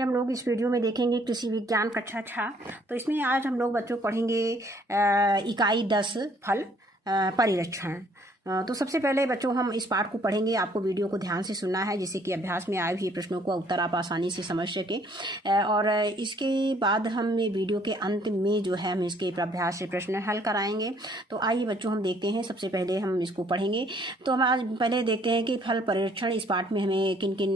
हम लोग इस वीडियो में देखेंगे कृषि विज्ञान कक्षा 6। तो इसमें आज हम लोग बच्चों पढ़ेंगे इकाई 10 फल परिरक्षण। तो सबसे पहले बच्चों हम इस पाठ को पढ़ेंगे। आपको वीडियो को ध्यान से सुनना है जिससे कि अभ्यास में आए हुए प्रश्नों को उत्तर आप आसानी से समझ सके। और इसके बाद हम वीडियो के अंत में जो है हम इसके अभ्यास से प्रश्न हल कराएंगे। तो आइए बच्चों हम देखते हैं। सबसे पहले हम इसको पढ़ेंगे। तो हम आज पहले देखते हैं कि फल परिरक्षण इस पाठ में हमें किन किन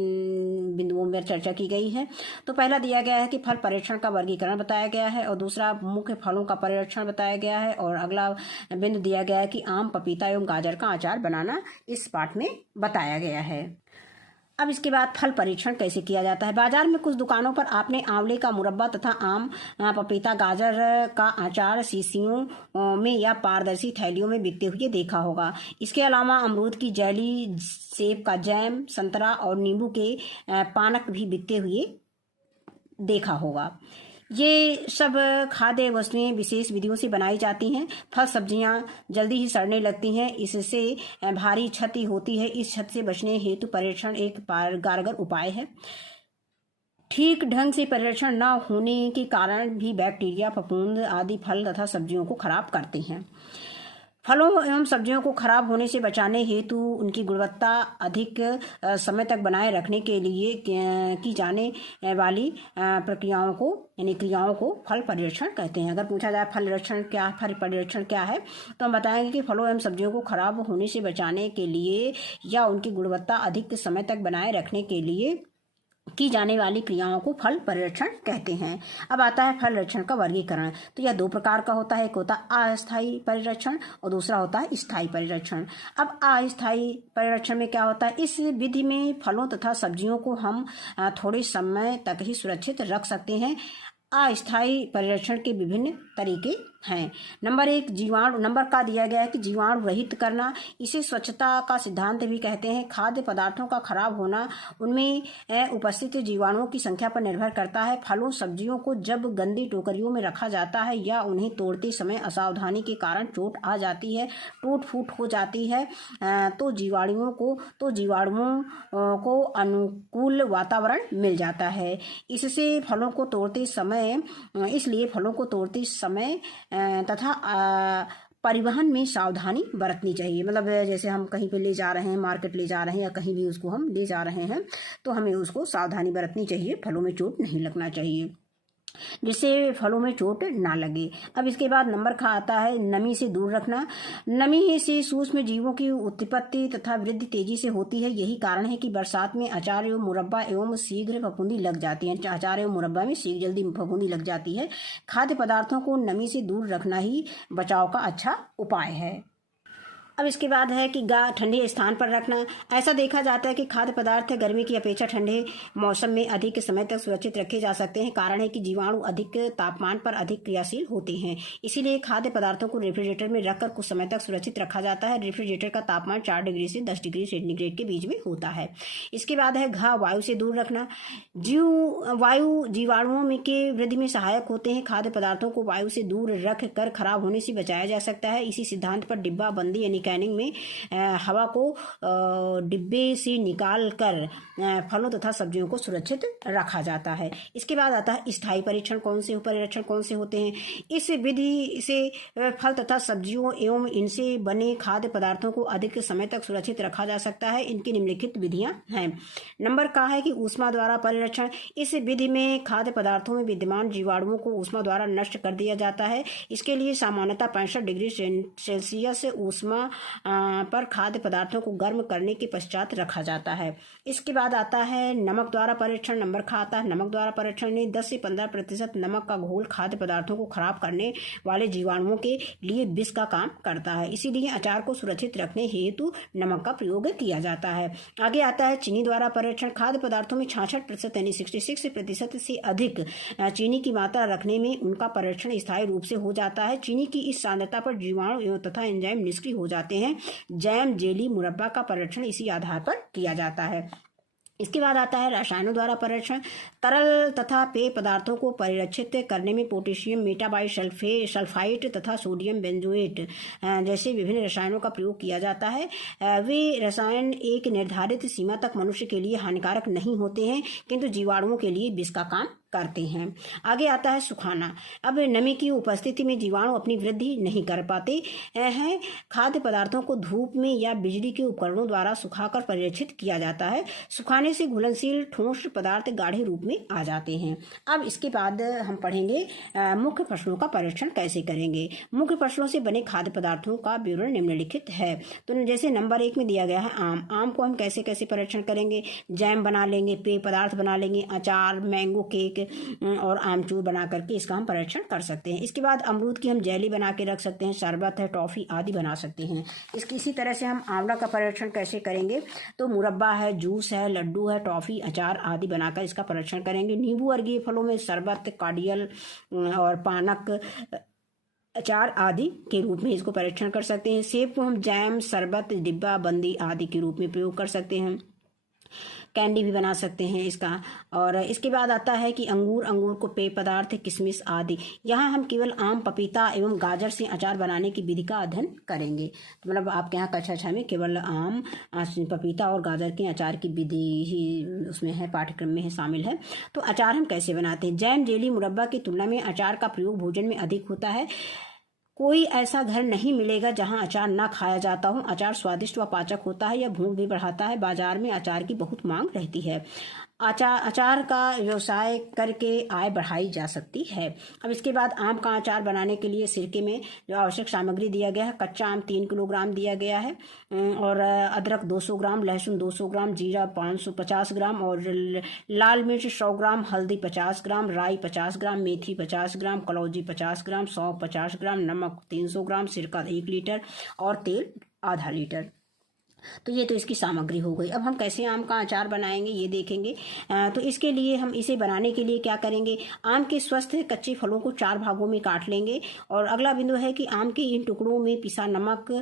बिंदुओं में चर्चा की गई है। तो पहला दिया गया है कि फल परिरक्षण का वर्गीकरण बताया गया है, और दूसरा मुख्य फलों का परिरक्षण बताया गया है, और अगला बिंदु दिया गया है कि आम, पपीता एवं गाजर का अचार बनाना इस पाठ में बताया गया है। अब इसके बाद फल परीक्षण कैसे किया जाता है। बाजार में कुछ दुकानों पर आपने आंवले का मुरब्बा तथा आम, पपीता, गाजर का अचार शीशियों में या पारदर्शी थैलियों में बिकते हुए देखा होगा। इसके अलावा अमरूद की जेली, सेब का जैम, संतरा और नींबू के पानक भी बिकते हुए देखा होगा। ये सब खाद्य वस्तुएं विशेष विधियों से बनाई जाती हैं। फल सब्जियां जल्दी ही सड़ने लगती हैं, इससे भारी क्षति होती है। इस क्षति से बचने हेतु परिरक्षण एक कारगर उपाय है। ठीक ढंग से परिरक्षण न होने के कारण भी बैक्टीरिया, फफूंद आदि फल तथा सब्जियों को खराब करते हैं। फलों एवं सब्जियों को खराब होने से बचाने हेतु उनकी गुणवत्ता अधिक समय तक बनाए रखने के लिए की जाने वाली प्रक्रियाओं को यानी क्रियाओं को फल परिरक्षण कहते हैं। अगर पूछा जाए फल परिरक्षण क्या है, तो हम बताएंगे कि फलों एवं सब्जियों को खराब होने से बचाने के लिए या उनकी गुणवत्ता अधिक समय तक बनाए रखने के लिए की जाने वाली क्रियाओं को फल परिरक्षण कहते हैं। अब आता है फल रक्षण का वर्गीकरण। तो यह दो प्रकार का होता है। एक होता है अस्थायी परिरक्षण और दूसरा होता है स्थायी परिरक्षण। अब अस्थायी परिरक्षण में क्या होता है, इस विधि में फलों तथा सब्जियों को हम थोड़े समय तक ही सुरक्षित रख सकते हैं। अस्थायी परिरक्षण के विभिन्न तरीके हैं। नंबर का दिया गया है कि जीवाणु रहित करना। इसे स्वच्छता का सिद्धांत भी कहते हैं। खाद्य पदार्थों का खराब होना उनमें उपस्थित जीवाणुओं की संख्या पर निर्भर करता है। फलों सब्जियों को जब गंदी टोकरियों में रखा जाता है या उन्हें तोड़ते समय असावधानी के कारण चोट आ जाती है, टूट फूट हो जाती है, तो जीवाणुओं को अनुकूल वातावरण मिल जाता है। इसलिए फलों को तोड़ते समय तथा परिवहन में सावधानी बरतनी चाहिए। मतलब जैसे हम कहीं पे ले जा रहे हैं, मार्केट ले जा रहे हैं या कहीं भी उसको हम ले जा रहे हैं, तो हमें उसको सावधानी बरतनी चाहिए। फलों में चोट नहीं लगना चाहिए, जिससे फलों में चोट ना लगे। अब इसके बाद नंबर का आता है नमी से दूर रखना। नमी से सूक्ष्म जीवों की उत्पत्ति तथा वृद्धि तेजी से होती है। यही कारण है कि बरसात में अचार एवं मुरब्बा एवं शीघ्र फफूंदी लग जाती है। अचार एवं मुरब्बा में जल्दी फफूंदी लग जाती है। खाद्य पदार्थों को नमी से दूर रखना ही बचाव का अच्छा उपाय है। अब इसके बाद है कि ठंडे स्थान पर रखना। ऐसा देखा जाता है कि खाद्य पदार्थ गर्मी की अपेक्षा ठंडे मौसम में अधिक समय तक सुरक्षित रखे जा सकते हैं। कारण है कि जीवाणु अधिक तापमान पर अधिक क्रियाशील होते हैं। इसीलिए खाद्य पदार्थों को रेफ्रिजरेटर में रखकर कुछ समय तक सुरक्षित रखा जाता है। रेफ्रिजरेटर का तापमान 4 डिग्री से 10 डिग्री सेंटीग्रेड के बीच में होता है। इसके बाद है वायु से दूर रखना। वायु जीवाणुओं में के वृद्धि में सहायक होते हैं। खाद्य पदार्थों को वायु से दूर रख कर खराब होने से बचाया जा सकता है। इसी सिद्धांत पर डिब्बा बंदी यानी कैनिंग में हवा को डिब्बे से निकाल कर फलों तथा सब्जियों को सुरक्षित रखा जाता है। इसके बाद आता है स्थायी परिरक्षण कौन से होते हैं। इस विधि से फल तथा सब्जियों एवं इनसे बने खाद्य पदार्थों को अधिक समय तक सुरक्षित रखा जा सकता है। इनकी निम्नलिखित विधियां हैं। नंबर का है कि ऊष्मा द्वारा परिरक्षण। इस विधि में खाद्य पदार्थों में विद्यमान जीवाणुओं को ऊष्मा द्वारा नष्ट कर दिया जाता है। इसके लिए सामान्यतः 65 डिग्री सेल्सियस ऊष्मा पर खाद्य पदार्थों को गर्म करने के पश्चात रखा जाता है। इसके बाद आता है नमक द्वारा परीक्षण। नंबर का आता है नमक द्वारा परीक्षण में 10 से 15% नमक का घोल खाद्य पदार्थों को खराब करने वाले जीवाणुओं के लिए विष का काम करता है। इसीलिए अचार को सुरक्षित रखने हेतु नमक का प्रयोग किया जाता है। आगे आता है चीनी द्वारा परीक्षण। खाद्य पदार्थों में 66% यानी 66% से अधिक चीनी की मात्रा रखने में उनका परीक्षण स्थायी रूप से हो जाता है। चीनी की इस सांद्रता पर जीवाणु तथा एंजाइम निष्क्रिय हो जाते हैं। जैम, जेली, मुरब्बा का परीक्षण इसी आधार पर किया जाता है। इसके बाद आता है रसायनों द्वारा परिरक्षण। तरल तथा पेय पदार्थों को परिरक्षित करने में पोटेशियम मेटाबाइट सल्फाइड तथा सोडियम बेंजोएट जैसे विभिन्न रसायनों का प्रयोग किया जाता है। वे रसायन एक निर्धारित सीमा तक मनुष्य के लिए हानिकारक नहीं होते हैं, किंतु जीवाणुओं के लिए विष का काम करते हैं। आगे आता है सुखाना। अब नमी की उपस्थिति में जीवाणु अपनी वृद्धि नहीं कर पाते हैं। खाद्य पदार्थों को धूप में या बिजली के उपकरणों द्वारा सुखाकर परिरक्षित किया जाता है। सुखाने से घुलनशील ठोस पदार्थ गाढ़े रूप में आ जाते हैं। अब इसके बाद हम पढ़ेंगे मुख्य फसलों का परिरक्षण कैसे करेंगे। मुख्य फसलों से बने खाद्य पदार्थों का विवरण निम्नलिखित है। तो जैसे नंबर 1 में दिया गया है आम। आम को हम कैसे कैसे परिरक्षण करेंगे। जैम बना लेंगे, पेय पदार्थ बना लेंगे, अचार, मैंगो केक और आमचूर बना करके इसका हम परिरक्षण कर सकते हैं। इसके बाद अमरूद की हम जेली बना के रख सकते हैं, शरबत है, टॉफी आदि बना सकते हैं। इसी तरह से हम आंवला का परिरक्षण कैसे करेंगे, तो मुरब्बा है, जूस है, लड्डू है, टॉफी, अचार आदि बनाकर इसका परिरक्षण करेंगे। नींबू वर्गीय फलों में शरबत, कार्डियल और पानक, अचार आदि के रूप में इसको परिरक्षण कर सकते हैं। सेब को हम जैम, शरबत, डिब्बा बंदी आदि के रूप में प्रयोग कर सकते हैं। कैंडी भी बना सकते हैं इसका। और इसके बाद आता है कि अंगूर को पेय पदार्थ, किशमिश आदि। यहाँ हम केवल आम, पपीता एवं गाजर से अचार बनाने की विधि का अध्ययन करेंगे। तो मतलब आपके यहाँ कक्षा 6 में केवल आम, पपीता और गाजर के अचार की विधि ही उसमें है, पाठ्यक्रम में है, शामिल है। तो अचार हम कैसे बनाते हैं। जैम, जेली, मुरब्बा की तुलना में अचार का प्रयोग भोजन में अधिक होता है। कोई ऐसा घर नहीं मिलेगा जहां अचार ना खाया जाता हो। अचार स्वादिष्ट व पाचक होता है, यह भूख भी बढ़ाता है। बाजार में अचार की बहुत मांग रहती है। अचार का व्यवसाय करके आय बढ़ाई जा सकती है। अब इसके बाद आम का अचार बनाने के लिए सिरके में जो आवश्यक सामग्री दिया गया है, कच्चा आम 3 किलोग्राम दिया गया है और अदरक 200 ग्राम, लहसुन 200 ग्राम, जीरा 550 ग्राम और लाल मिर्च 100 ग्राम, हल्दी 50 ग्राम, राई 50 ग्राम, मेथी 50 ग्राम, कलौजी 50 ग्राम, सौंफ 50 ग्राम, नमक 300 ग्राम, सिरका 1 लीटर और तेल आधा लीटर। तो ये तो इसकी सामग्री हो गई। अब हम कैसे आम का अचार बनाएंगे ये देखेंगे। तो इसके लिए हम इसे बनाने के लिए क्या करेंगे, आम के स्वस्थ कच्चे फलों को 4 भागों में काट लेंगे। और अगला बिंदु है कि आम के इन टुकड़ों में पिसा नमक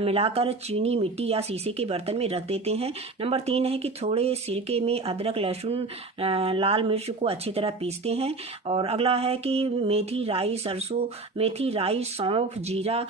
मिलाकर चीनी, मिट्टी या शीशे के बर्तन में रख देते हैं। नंबर 3 है कि थोड़े सिरके में अदरक, लहसुन, लाल मिर्च को अच्छी तरह पीसते हैं। और अगला है कि मेथी, राई, सौंफ, जीरा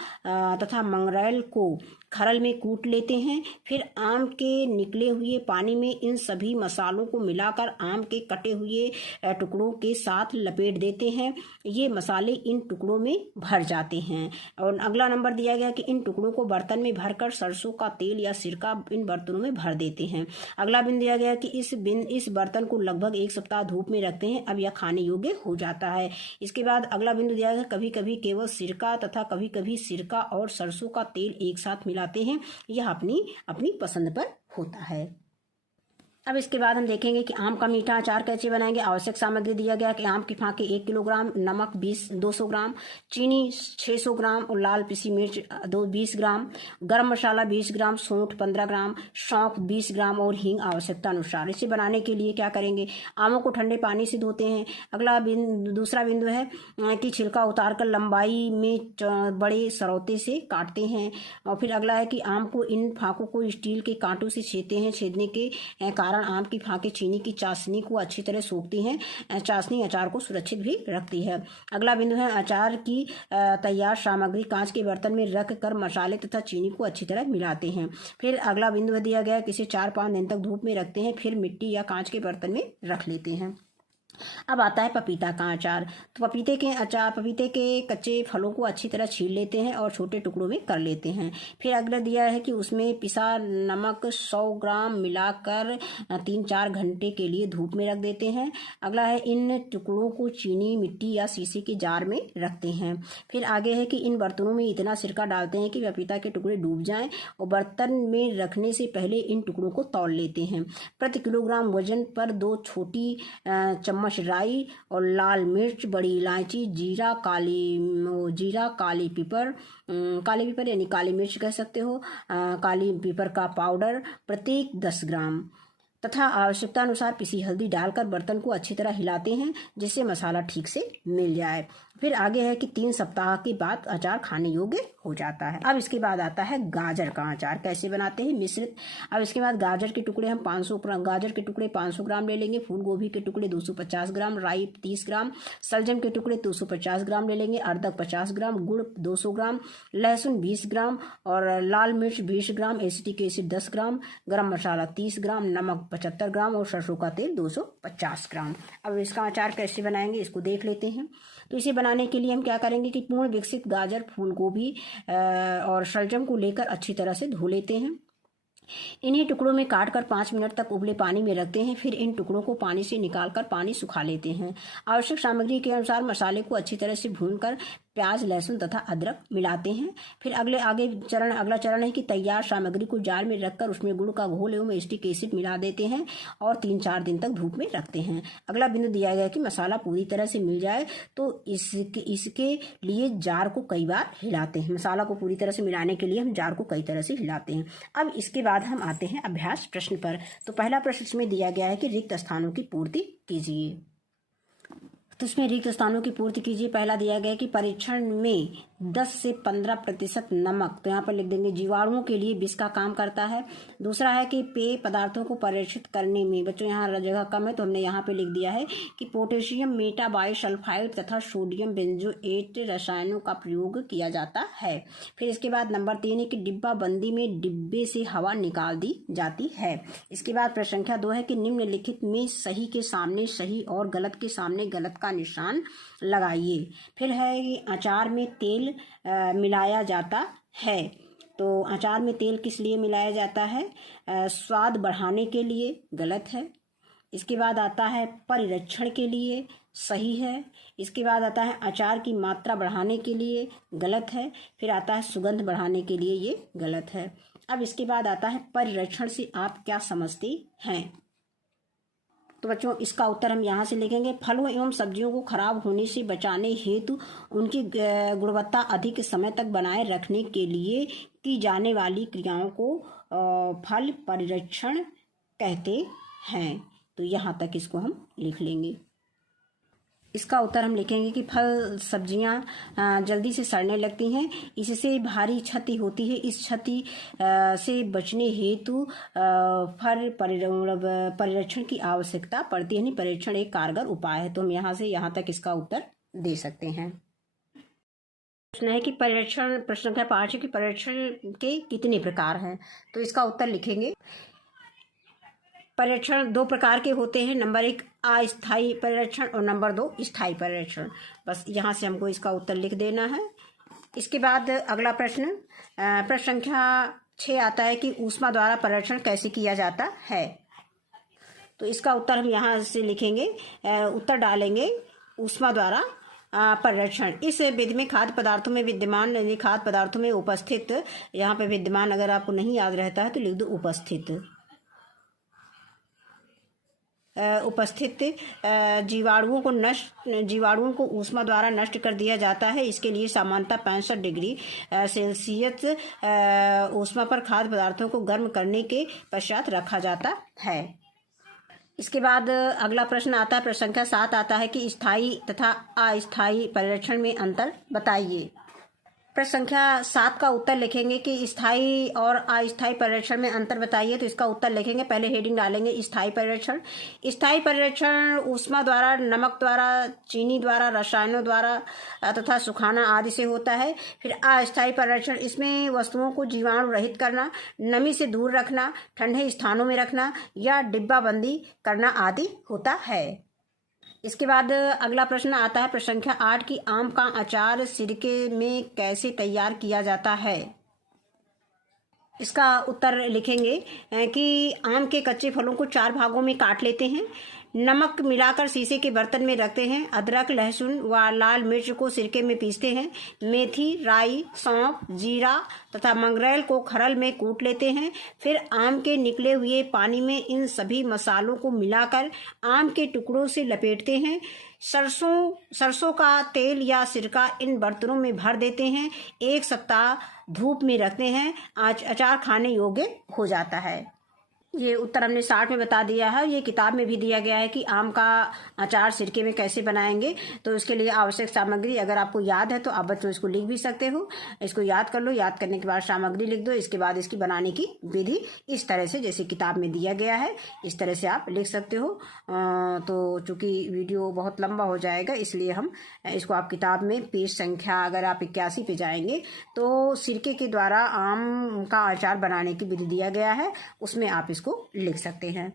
तथा मंगरेल को खरल में कूट लेते हैं। फिर आम के निकले हुए पानी में इन सभी मसालों को मिलाकर आम के कटे हुए टुकड़ों के साथ लपेट देते हैं। ये मसाले इन टुकड़ों में भर जाते हैं। और अगला नंबर दिया गया कि इन टुकड़ों को बर्तन में भरकर सरसों का तेल या सिरका इन बर्तनों में भर देते हैं। अगला बिंदु दिया गया कि इस बर्तन को लगभग 1 सप्ताह धूप में रखते हैं। अब यह खाने योग्य हो जाता है। इसके बाद अगला बिंदु दिया गया, कभी कभी केवल सिरका तथा कभी कभी सिरका और सरसों का तेल एक साथ मिलाते हैं। यह अपनी पसंद पर होता है। अब इसके बाद हम देखेंगे कि आम का मीठा अचार कैसे बनाएंगे। आवश्यक सामग्री दिया गया कि आम की फांके 1 किलोग्राम, नमक 200 ग्राम, चीनी 600 ग्राम और लाल पिसी मिर्च 20 ग्राम, गरम मसाला 20 ग्राम, सौंठ 15 ग्राम, सौंफ 20 ग्राम और हींग आवश्यकता अनुसार। इसे बनाने के लिए क्या करेंगे, आमों को ठंडे पानी से धोते हैं। अगला दूसरा बिंदु है कि छिलका उतारकर लंबाई में बड़े सरौते से काटते हैं। और फिर अगला है कि आम को इन फांकों को स्टील के कांटों से छेदते हैं। छेदने के कारण आम की फांकें चीनी की चाशनी को अच्छी तरह सोखती हैं। चाशनी अचार को सुरक्षित भी रखती है। अगला बिंदु है अचार की तैयार सामग्री कांच के बर्तन में रख कर मसाले तथा चीनी को अच्छी तरह मिलाते हैं। फिर अगला बिंदु दिया गया कि इसे 4-5 दिन तक धूप में रखते हैं। फिर मिट्टी या कांच के बर्तन में रख लेते हैं। अब आता है पपीता का अचार। तो पपीते के कच्चे फलों को अच्छी तरह छील लेते हैं और छोटे टुकड़ों में कर लेते हैं। फिर अगला दिया है कि उसमें पिसा नमक 100 ग्राम मिलाकर 3-4 घंटे के लिए धूप में रख देते हैं। अगला है इन टुकड़ों को चीनी, मिट्टी या शीशे के जार में रखते हैं। फिर आगे है कि इन बर्तनों में इतना सिरका डालते हैं कि पपीता के टुकड़े डूब जाएं और बर्तन में रखने से पहले इन टुकड़ों को तौल लेते हैं। प्रति किलोग्राम वजन पर 2 छोटी चम्मच राई और लाल मिर्च, बड़ी इलायची, जीरा, काली पीपर यानी काली मिर्च कह सकते हो, काली पीपर का पाउडर प्रत्येक 10 ग्राम तथा आवश्यकता अनुसार पिसी हल्दी डालकर बर्तन को अच्छी तरह हिलाते हैं जिससे मसाला ठीक से मिल जाए। फिर आगे है कि 3 सप्ताह के बाद अचार खाने योग्य हो जाता है। अब इसके बाद आता है गाजर का अचार कैसे बनाते हैं मिश्रित। अब इसके बाद गाजर के टुकड़े हम 500 गाजर के टुकड़े 500 ग्राम ले लेंगे, फूल गोभी के टुकड़े 250 ग्राम, राई 30 ग्राम, शलजम के टुकड़े 250 ग्राम ले लेंगे, अदरक 50 ग्राम, गुड़ 200 ग्राम, लहसुन 20 ग्राम और लाल मिर्च 20 ग्राम, एसिटिक एसिड 10 ग्राम, गरम मसाला 30 ग्राम, नमक 75 ग्राम और सरसों का तेल 250 ग्राम। अब इसका अचार कैसे बनाएंगे इसको देख लेते हैं। तो इसे बनाने के लिए हम क्या करेंगे कि पूर्ण विकसित गाजर, फूल गोभी और शलजम को लेकर अच्छी तरह से धो लेते हैं। इन्हें टुकड़ों में काटकर 5 मिनट तक उबले पानी में रखते हैं। फिर इन टुकड़ों को पानी से निकालकर पानी सुखा लेते हैं। आवश्यक सामग्री के अनुसार मसाले को अच्छी तरह से भूनकर प्याज, लहसुन तथा अदरक मिलाते हैं। फिर अगला चरण है कि तैयार सामग्री को जार में रखकर उसमें गुड़ का घोल एवं एसिटिक एसिड मिला देते हैं और 3-4 दिन तक धूप में रखते हैं। अगला बिंदु दिया गया कि मसाला पूरी तरह से मिल जाए तो इसके लिए जार को कई बार हिलाते हैं। मसाला को पूरी तरह से मिलाने के लिए हम जार को कई तरह से हिलाते हैं। अब इसके बाद हम आते हैं अभ्यास प्रश्न पर। तो पहला प्रश्न इसमें दिया गया है कि रिक्त स्थानों की पूर्ति कीजिए। तो इसमें रिक्त स्थानों की पूर्ति कीजिए। पहला दिया गया है कि परीक्षण में 10 से 15% नमक, तो यहाँ पर लिख देंगे, जीवाणुओं के लिए विष का काम करता है। दूसरा है कि पेय पदार्थों को परीक्षित करने में, बच्चों यहाँ जगह कम है तो हमने यहाँ पे लिख दिया है कि पोटेशियम मेटाबाइसल्फाइड तथा सोडियम बेंजोएट रसायनों का प्रयोग किया जाता है। फिर इसके बाद नंबर 3 है कि डिब्बा बंदी में डिब्बे से हवा निकाल दी जाती है। इसके बाद प्रश्न संख्या 2 है कि निम्नलिखित में सही के सामने सही और गलत के सामने गलत का निशान लगाइए। फिर है कि अचार में तेल मिलाया जाता है। तो अचार में तेल किस लिए मिलाया जाता है? स्वाद बढ़ाने के लिए, गलत है। इसके बाद आता है परिरक्षण के लिए, सही है। इसके बाद आता है अचार की मात्रा बढ़ाने के लिए, गलत है। फिर आता है सुगंध बढ़ाने के लिए, ये गलत है। अब इसके बाद आता है परिरक्षण से आप क्या समझते हैं। तो बच्चों इसका उत्तर हम यहाँ से लिखेंगे, फलों एवं सब्जियों को खराब होने से बचाने हेतु उनकी गुणवत्ता अधिक समय तक बनाए रखने के लिए की जाने वाली क्रियाओं को फल परिरक्षण कहते हैं। तो यहाँ तक इसको हम लिख लेंगे। इसका उत्तर हम लिखेंगे कि फल सब्जियां जल्दी से सड़ने लगती हैं, इससे भारी क्षति होती है। इस क्षति से बचने हेतु फल परिरक्षण की आवश्यकता पड़ती है। परिरक्षण एक कारगर उपाय है। तो हम यहाँ से यहाँ तक इसका उत्तर दे सकते हैं। प्रश्न है कि परिरक्षण, प्रश्न संख्या 5 है कि परिरक्षण के कितने प्रकार हैं। तो इसका उत्तर लिखेंगे, परिरक्षण 2 प्रकार के होते हैं। नंबर 1 अस्थायी परिरक्षण और नंबर 2 स्थायी परिरक्षण। बस यहाँ से हमको इसका उत्तर लिख देना है। इसके बाद अगला प्रश्न, प्रश्न संख्या 6 आता है कि ऊष्मा द्वारा परिरक्षण कैसे किया जाता है। तो इसका उत्तर हम यहाँ से लिखेंगे, उत्तर डालेंगे ऊष्मा द्वारा परिरक्षण। इस विधि में खाद्य पदार्थों में विद्यमान, यानी खाद्य पदार्थों में उपस्थित, यहाँ पे विद्यमान अगर आपको नहीं याद रहता है तो लिख दो उपस्थित जीवाणुओं को ऊष्मा द्वारा नष्ट कर दिया जाता है। इसके लिए सामान्यतः 65 डिग्री सेल्सियस ऊष्मा पर खाद्य पदार्थों को गर्म करने के पश्चात रखा जाता है। इसके बाद अगला प्रश्न आता है, प्रश्न संख्या 7 आता है कि स्थायी तथा अस्थायी परिरक्षण में अंतर बताइए। प्रश्न संख्या 7 का उत्तर लिखेंगे कि स्थायी और अस्थायी परिरक्षण में अंतर बताइए। तो इसका उत्तर लिखेंगे, पहले हेडिंग डालेंगे स्थायी परिरक्षण। स्थायी परिरक्षण ऊष्मा द्वारा, नमक द्वारा, चीनी द्वारा, रसायनों द्वारा तथा सुखाना आदि से होता है। फिर अस्थायी परिरक्षण, इसमें वस्तुओं को जीवाणु रहित करना, नमी से दूर रखना, ठंडे स्थानों में रखना या डिब्बाबंदी करना आदि होता है। इसके बाद अगला प्रश्न आता है, प्रश्न संख्या 8 की आम का अचार सिरके में कैसे तैयार किया जाता है। इसका उत्तर लिखेंगे कि आम के कच्चे फलों को 4 भागों में काट लेते हैं, नमक मिलाकर शीशे के बर्तन में रखते हैं, अदरक, लहसुन व लाल मिर्च को सिरके में पीसते हैं, मेथी, राई, सौंफ, जीरा तथा मंगरेल को खरल में कूट लेते हैं। फिर आम के निकले हुए पानी में इन सभी मसालों को मिलाकर आम के टुकड़ों से लपेटते हैं। सरसों का तेल या सिरका इन बर्तनों में भर देते हैं। 1 सप्ताह धूप में रखते हैं। अचार खाने योग्य हो जाता है। ये उत्तर हमने 60 में बता दिया है। ये किताब में भी दिया गया है कि आम का अचार सिरके में कैसे बनाएंगे। तो इसके लिए आवश्यक सामग्री अगर आपको याद है तो आप बच्चों इसको लिख भी सकते हो। इसको याद कर लो, याद करने के बाद सामग्री लिख दो। इसके बाद इसकी बनाने की विधि इस तरह से जैसे किताब में दिया गया है इस तरह से आप लिख सकते हो। तो चूंकि वीडियो बहुत लंबा हो जाएगा इसलिए हम इसको आप किताब में पेज संख्या अगर आप 81 पे जाएंगे तो सिरके के द्वारा आम का अचार बनाने की विधि दिया गया है, उसमें आप इसको लिख सकते हैं।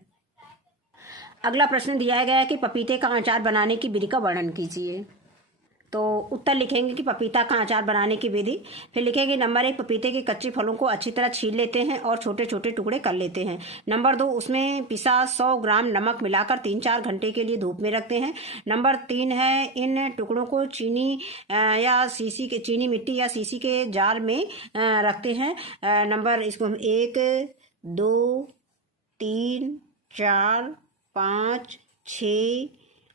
अगला प्रश्न दिया गया है कि पपीते का अचार बनाने की विधि का वर्णन कीजिए। तो उत्तर लिखेंगे कि पपीता का अचार बनाने की विधि। फिर लिखेंगे नंबर 1, पपीते के कच्चे फलों को अच्छी तरह छील लेते हैं और छोटे छोटे टुकड़े कर लेते हैं। नंबर 2, उसमें पिसा 100 ग्राम नमक मिलाकर 3-4 घंटे के लिए धूप में रखते हैं। नंबर 3 है, इन टुकड़ों को चीनी मिट्टी या शीशी के जार में रखते हैं। नंबर इसको हम 1, 2, 3, 4, 5, 6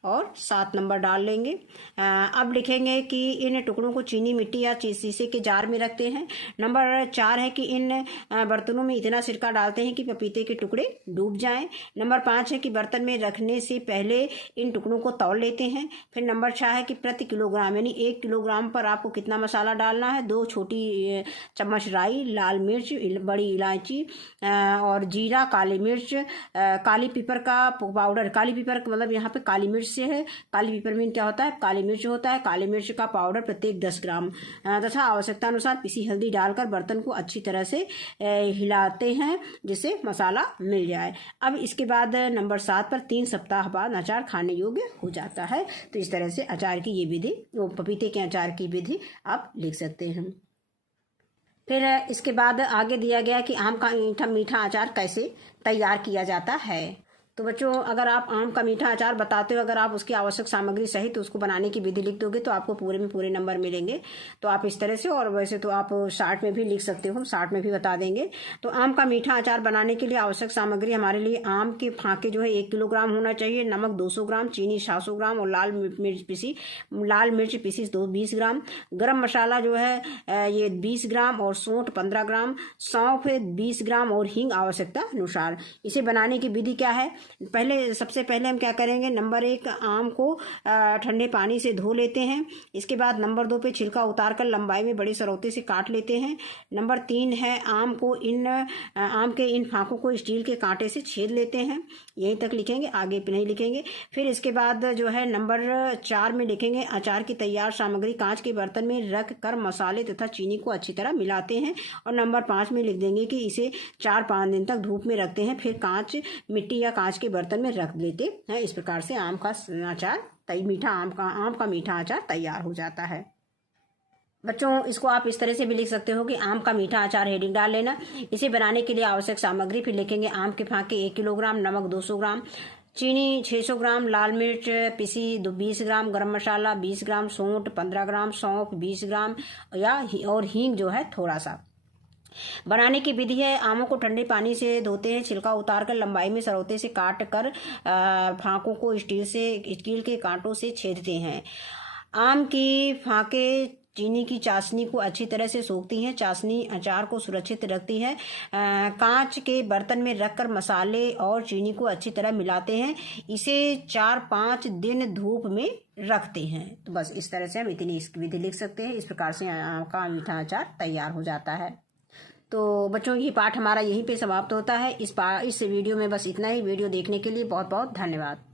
और 7 नंबर डाल लेंगे। अब लिखेंगे कि इन टुकड़ों को चीनी मिट्टी या शीशे के जार में रखते हैं। नंबर 4 है कि इन बर्तनों में इतना सिरका डालते हैं कि पपीते के टुकड़े डूब जाएं। नंबर 5 है कि बर्तन में रखने से पहले इन टुकड़ों को तौल लेते हैं। फिर नंबर 6 है कि प्रति किलोग्राम यानी 1 किलोग्राम पर आपको कितना मसाला डालना है। 2 छोटी चम्मच राई, लाल मिर्च, बड़ी इलायची और जीरा, काली मिर्च, काली पीपर का पाउडर। काली पीपर मतलब यहाँ पे काली मिर्च से है। काली पीपर मीन क्या होता है, काली मिर्च होता है। काली मिर्च का पाउडर प्रत्येक 10 ग्राम तथा आवश्यकता अनुसार पिसी हल्दी डालकर बर्तन को अच्छी तरह से हिलाते हैं जिससे मसाला मिल जाए। अब इसके बाद नंबर 7 पर 3 सप्ताह बाद अचार खाने योग्य हो जाता है। तो इस तरह से अचार की ये विधि, पपीते के अचार की विधि आप लिख सकते हैं। फिर इसके बाद आगे दिया गया कि आम का मीठा अचार कैसे तैयार किया जाता है। तो बच्चों अगर आप आम का मीठा अचार बताते हो, अगर आप उसकी आवश्यक सामग्री सहित तो उसको बनाने की विधि लिख दोगे तो आपको पूरे में पूरे नंबर मिलेंगे। तो आप इस तरह से, और वैसे तो आप 60 में भी लिख सकते हो, हम 60 में भी बता देंगे। तो आम का मीठा अचार बनाने के लिए आवश्यक सामग्री हमारे लिए आम के फाँके जो है 1 किलोग्राम होना चाहिए, नमक 200 ग्राम, चीनी 700 ग्राम और लाल मिर्च पीसी 20 ग्राम, गरम मसाला जो है ये 20 ग्राम और सौंठ 15 ग्राम, सौंफ 20 ग्राम और हींग आवश्यकता अनुसार। इसे बनाने की विधि क्या है, सबसे पहले हम क्या करेंगे, नंबर 1 आम को ठंडे पानी से धो लेते हैं। इसके बाद नंबर 2 पे छिलका उतारकर लंबाई में बड़े सरौते से काट लेते हैं। नंबर 3 है आम के इन फांकों को स्टील के कांटे से छेद लेते हैं। यहीं तक लिखेंगे, आगे नहीं लिखेंगे। फिर इसके बाद जो है नंबर 4 में लिखेंगे अचार की तैयार सामग्री कांच के बर्तन में रख कर मसाले तथा चीनी को अच्छी तरह मिलाते हैं। और नंबर 5 में लिख देंगे कि इसे 4-5 दिन तक धूप में रखते हैं, फिर मिट्टी या कांच के बर्तन में रख लेते हैं। इस प्रकार से आम का मीठा अचार तैयार हो जाता है। बच्चों इसको आप इस तरह से भी लिख सकते हो कि आम का मीठा अचार हेडिंग डाल लेना। इसे बनाने के लिए आवश्यक सामग्री फिर लिखेंगे आम के फांके 1 किलोग्राम, नमक 200 ग्राम, चीनी 600 ग्राम, लाल मिर्च पीसी 20 ग्राम, गरम मसाला 20 ग्राम, सौंठ 15 ग्राम, सौंफ 20 ग्राम और हींग जो है थोड़ा सा। बनाने की विधि है, आमों को ठंडे पानी से धोते हैं, छिलका उतारकर लंबाई में सरौते से काट कर फांकों को स्टील के कांटों से छेदते हैं। आम की फांके चीनी की चाशनी को अच्छी तरह से सोखती हैं। चाशनी अचार को सुरक्षित रखती है। कांच के बर्तन में रखकर मसाले और चीनी को अच्छी तरह मिलाते हैं। इसे 4-5 दिन धूप में रखते हैं। तो बस इस तरह से हम इतनी विधि लिख सकते हैं। इस प्रकार से आम का मीठा अचार तैयार हो जाता है। तो बच्चों ये पाठ हमारा यहीं पे समाप्त होता है। इस वीडियो में बस इतना ही। वीडियो देखने के लिए बहुत बहुत धन्यवाद।